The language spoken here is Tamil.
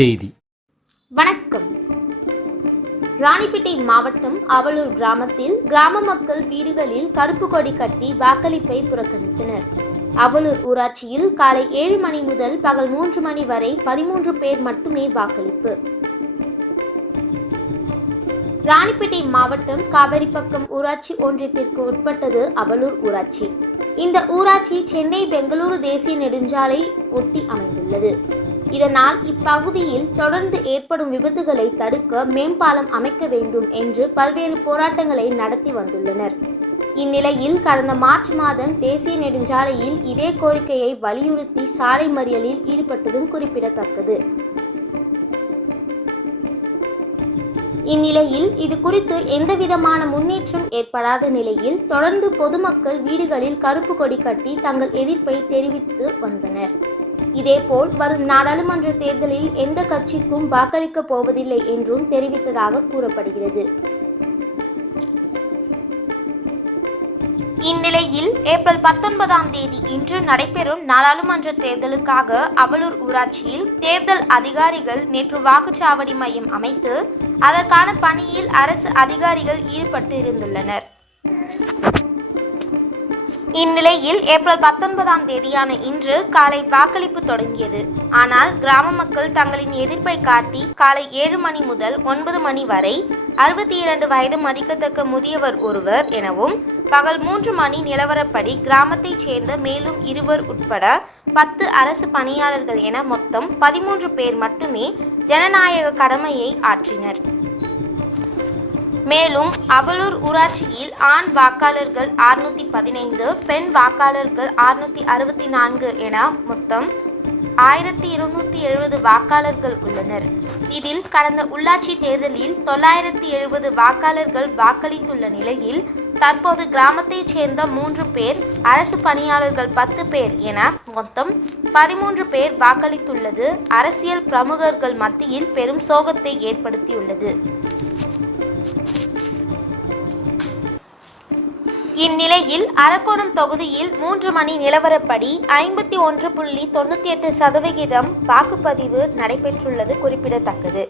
செய்தி. வணக்கம். ராணிப்பேட்டை மாவட்டம் அவலூர் கிராமத்தில் கிராம மக்கள் வீடுகளில் கருப்பு கொடி கட்டி வாக்களிப்பை புறக்கணித்தனர். அவலூர் ஊராட்சியில் காலை ஏழு மணி முதல் பகல் மூன்று மணி வரை பதிமூன்று பேர் மட்டுமே வாக்களிப்பு. ராணிப்பேட்டை மாவட்டம் காவேரிப்பக்கம் ஊராட்சி ஒன்றியத்திற்கு உட்பட்டது அவலூர் ஊராட்சி. இந்த ஊராட்சி சென்னை பெங்களூரு தேசிய நெடுஞ்சாலை ஒட்டி அமைந்துள்ளது. இதனால் இப்பகுதியில் தொடர்ந்து ஏற்படும் விபத்துகளை தடுக்க மேம்பாலம் அமைக்க வேண்டும் என்று பல்வேறு போராட்டங்களை நடத்தி வந்துள்ளனர். இந்நிலையில் கடந்த மார்ச் மாதம் தேசிய நெடுஞ்சாலையில் இதே கோரிக்கையை வலியுறுத்தி சாலை மறியலில் ஈடுபட்டதும் குறிப்பிடத்தக்கது. இந்நிலையில் இது குறித்து எந்தவிதமான முன்னேற்றம் ஏற்படாத நிலையில் தொடர்ந்து பொதுமக்கள் வீடுகளில் கருப்பு கொடி கட்டி தங்கள் எதிர்ப்பை தெரிவித்து வந்தனர். இதேபோல் வரும் நாடாளுமன்ற தேர்தலில் எந்த கட்சிக்கும் வாக்களிக்கப் போவதில்லை என்றும் தெரிவித்ததாக கூறப்படுகிறது. இந்நிலையில் ஏப்ரல் பத்தொன்பதாம் தேதி இன்று நடைபெறும் நாடாளுமன்ற தேர்தலுக்காக அவலூர் ஊராட்சியில் தேர்தல் அதிகாரிகள் நேற்று வாக்குச்சாவடி மையம் அமைத்து அதற்கான பணியில் அரசு அதிகாரிகள் ஈடுபட்டு இருந்துள்ளனர் இந்நிலையில் ஏப்ரல் பத்தொன்பதாம் தேதியான இன்று காலை வாக்களிப்பு தொடங்கியது. ஆனால் கிராம மக்கள் தங்களின் எதிர்ப்பை காட்டி காலை ஏழு மணி முதல் ஒன்பது மணி வரை அறுபத்தி இரண்டு வயது மதிக்கத்தக்க முதியவர் ஒருவர் எனவும் பகல் மூன்று மணி நிலவரப்படி கிராமத்தைச் சேர்ந்த மேலும் இருவர் உட்பட பத்து அரசு பணியாளர்கள் என மொத்தம் பதிமூன்று பேர் மட்டுமே ஜனநாயக கடமையை ஆற்றினர். மேலும் அவலூர் ஊராட்சியில் ஆண் வாக்காளர்கள் அறுநூத்தி பதினைந்து பெண் வாக்காளர்கள் அறுநூத்தி அறுபத்தி நான்கு என மொத்தம் ஆயிரத்தி இருநூத்தி எழுபது வாக்காளர்கள் உள்ளனர். இதில் கடந்த உள்ளாட்சி தேர்தலில் தொள்ளாயிரத்தி எழுபது வாக்காளர்கள் வாக்களித்துள்ள நிலையில் தற்போது கிராமத்தைச் சேர்ந்த மூன்று பேர் அரசு பணியாளர்கள் பத்து பேர் என மொத்தம் பதிமூன்று பேர் வாக்களித்துள்ளது. அரசியல் பிரமுகர்கள் மத்தியில் பெரும் சோகத்தை ஏற்படுத்தியுள்ளது. இந்நிலையில் அரக்கோணம் தொகுதியில் மூன்று மணி நிலவரப்படி ஐம்பத்தி ஒன்று புள்ளி தொண்ணூற்றி எட்டு சதவிகிதம் வாக்குப்பதிவு நடைபெற்றுள்ளது குறிப்பிடத்தக்கது.